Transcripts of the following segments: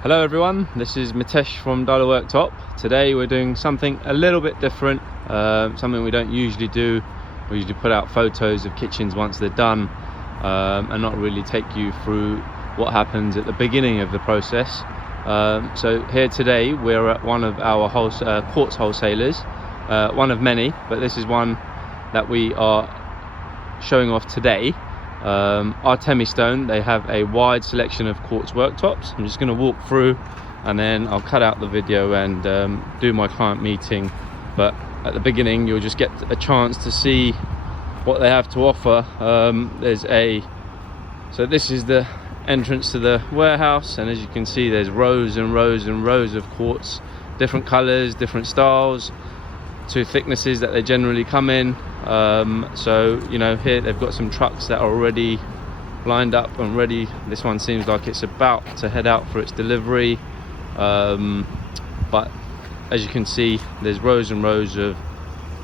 Hello everyone, this is Mitesh from DailAWorkTop. Today we're doing something a little bit different, something we don't usually do. We usually put out photos of kitchens once they're done and not really take you through what happens at the beginning of the process. So here today we're at one of our quartz wholesalers, one of many, but this is one that we are showing off today. Artemistone. They have a wide selection of quartz worktops. I'm just going to walk through and then I'll cut out the video and do my client meeting, but at the beginning you'll just get a chance to see what they have to offer. So this is the entrance to the warehouse, and as you can see there's rows and rows and rows of quartz, different colors, different styles, to thicknesses that they generally come in. So you know, here they've got some trucks that are already lined up and ready. This one seems like it's about to head out for its delivery, but as you can see there's rows and rows of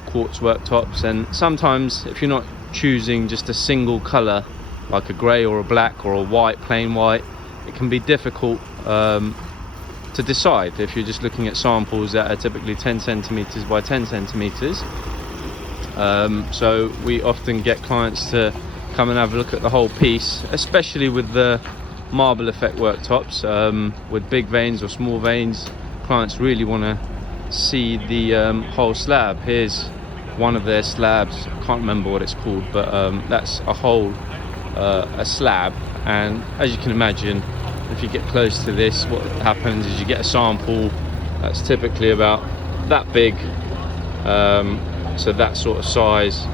quartz worktops, and sometimes if you're not choosing just a single color like a grey or a black or a white, plain white, it can be difficult to decide if you're just looking at samples that are typically 10 centimeters by 10 centimeters. So we often get clients to come and have a look at the whole piece, especially with the marble effect worktops. With big veins or small veins, clients really want to see the whole slab. Here's one of their slabs, I can't remember what it's called, but that's a whole a slab, and as you can imagine, if you get close to this, what happens is you get a sample that's typically about that big, so that sort of size,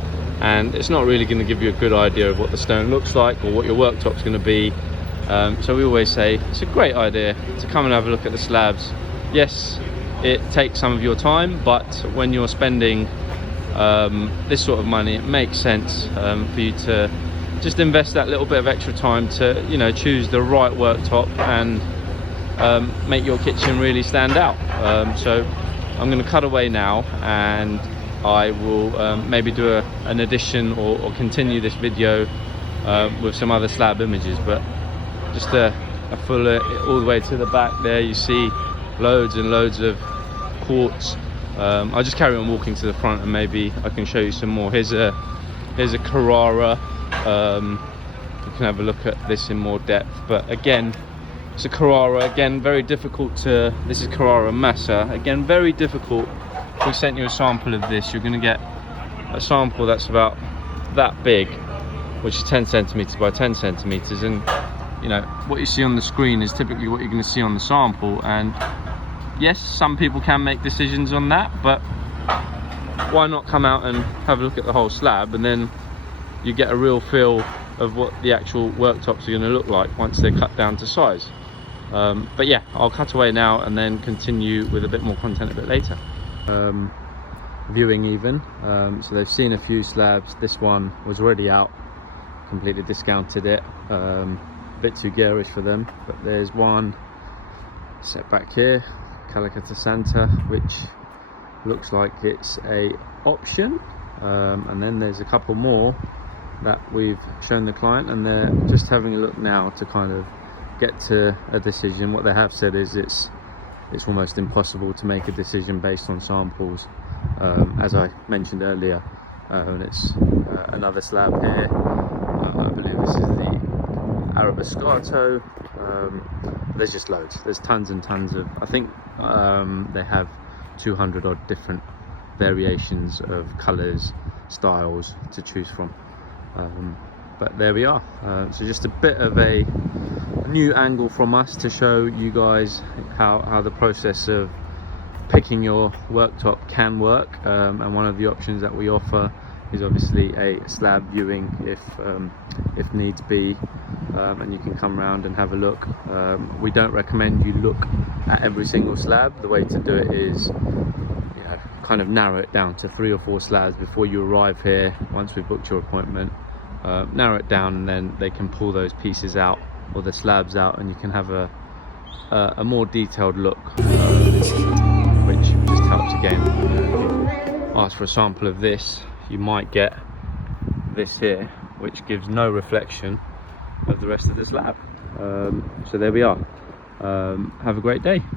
and it's not really going to give you a good idea of what the stone looks like or what your worktop's going to be. So we always say it's a great idea to come and have a look at the slabs. Yes, it takes some of your time, but when you're spending this sort of money, it makes sense for you to just invest that little bit of extra time to, you know, choose the right worktop and make your kitchen really stand out. So I'm going to cut away now, and I will maybe do an addition or continue this video with some other slab images, but just a full all the way to the back there you see loads and loads of quartz. I'll just carry on walking to the front and maybe I can show you some more. Here's a Carrara. You can have a look at this in more depth, but again it's a Carrara. Again, very difficult to, this is Carrara Massa, again very difficult. If we sent you a sample of this, you're going to get a sample that's about that big, which is 10 centimeters by 10 centimeters, and you know what you see on the screen is typically what you're going to see on the sample. And yes, some people can make decisions on that, but why not come out and have a look at the whole slab, and then you get a real feel of what the actual worktops are going to look like once they're cut down to size. But yeah, I'll cut away now and then continue with a bit more content a bit later. Viewing even, so they've seen a few slabs. This one was already out, completely discounted it, a bit too garish for them, but there's one set back here, Calicata Santa, which looks like it's a option, and then there's a couple more that we've shown the client, and they're just having a look now to kind of get to a decision. What they have said is it's almost impossible to make a decision based on samples, as I mentioned earlier. And it's another slab here. I believe this is the Artemistone. There's just loads. There's tons and tons of, I think they have 200 odd different variations of colours, styles to choose from. But there we are. So just a bit of a new angle from us to show you guys how the process of picking your worktop can work, and one of the options that we offer is obviously a slab viewing if needs be, and you can come around and have a look. We don't recommend you look at every single slab. The way to do it is, you know, kind of narrow it down to 3 or 4 slabs before you arrive here. Once we've booked your appointment, narrow it down, and then they can pull those pieces out or the slabs out, and you can have a more detailed look, which just helps again. If you ask for a sample of this, you might get this here, which gives no reflection, of the rest of the slab. So there we are. Have a great day.